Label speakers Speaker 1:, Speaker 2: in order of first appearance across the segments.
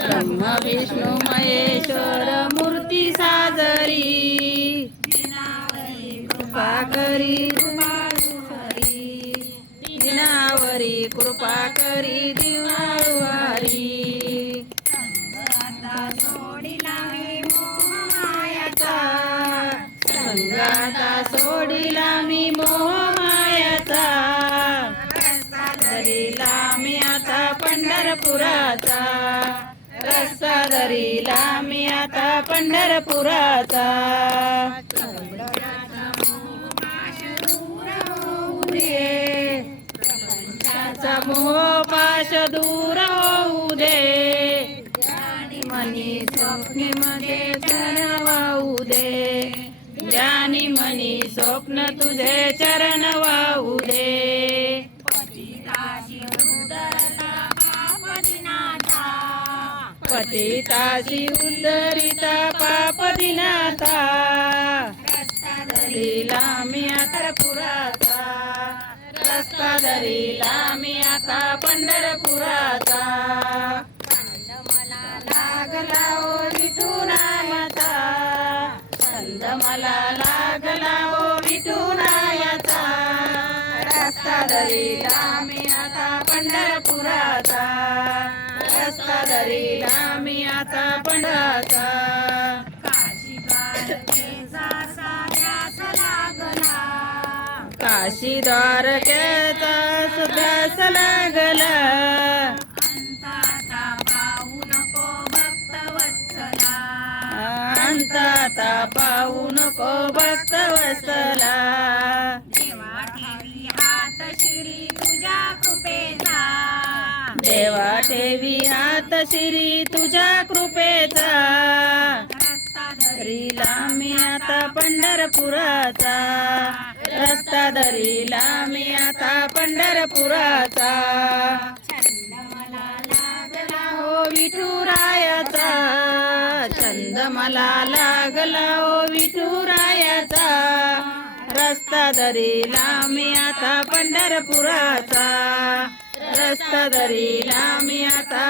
Speaker 1: ब्रह्म विष्णू महेश्वर मूर्ती साजरी. कृपा करी दिनावरी कृपा करी दिवाळवारी संगाता सोडिला मी मोह मायाचा. धरीला मी आता पंढरपुराचा. रस्ता धरीला मी आता पंढरपुराचा. ये. मोह पाश दूर होऊ दे. मनी स्वप्ने मध्ये वाहू दे. ज्ञानी मनी स्वप्न तुझे चरण वाहू दे. पतिताशी उद्धरिता पाप दिनाता. धरीला मी आता पुराचा रस्ता धरीला मी आता पंढरपुराचा लागला ओ विठू नायाचा छंद मला लागला ओ विठू नायाचा रस्ता धरीला मी आता पंढरपुराचा रस्ता धरीला मी आता पंढराचा. काशी द्वारकेचा सुध्यास लागला. अंताता पाहू नको भक्त वसला देवा सेवी हात शिरी तुझ्या कृपेचा. धरीला मी आता पंढरपुराचा. रस्ता धरीला मी आता पंढरपुराचा. हो विठुरायाचा. छंद मला लागला ओ विठुरायाचा. रस्ता धरीला मी आता पंढरपुराचा. रस्ता धरीला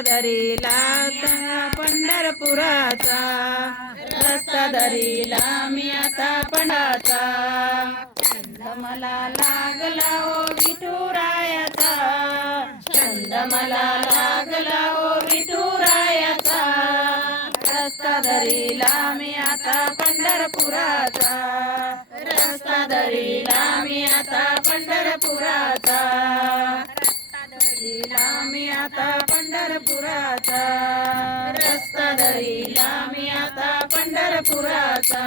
Speaker 1: धरीला पंढरपुराचा. रस्ता धरीला मी आता पंडाचा. छंद मला लागला ओ विठुरायाचा. छंद मला लागला ओ विठुरायाचा. रस्ता धरीला मी आता पंढरपुराचा. रस्ता धरीला मी आता पंढरपुराचा. धरीला मी आता पंढरपुराचा. रस्ता धरीला मी आता पंढरपुराचा.